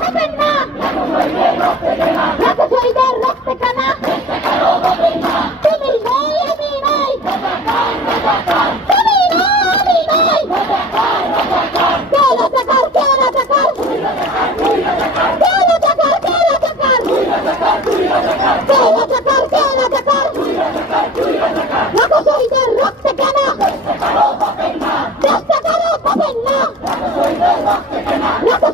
হবেন না, লাখো শহীদের রক্তে কানা, তুমি নয় আমি নয়, তুমি নয় আমি নয়, কে রাজাকার, কে রাজাকার, কে রাজাকার, কে রাজাকার, কে রাজাকার, কে রাজাকার, লাখো শহীদের রক্তে কানা, চেষ্টা করো পাবেন না, লাখো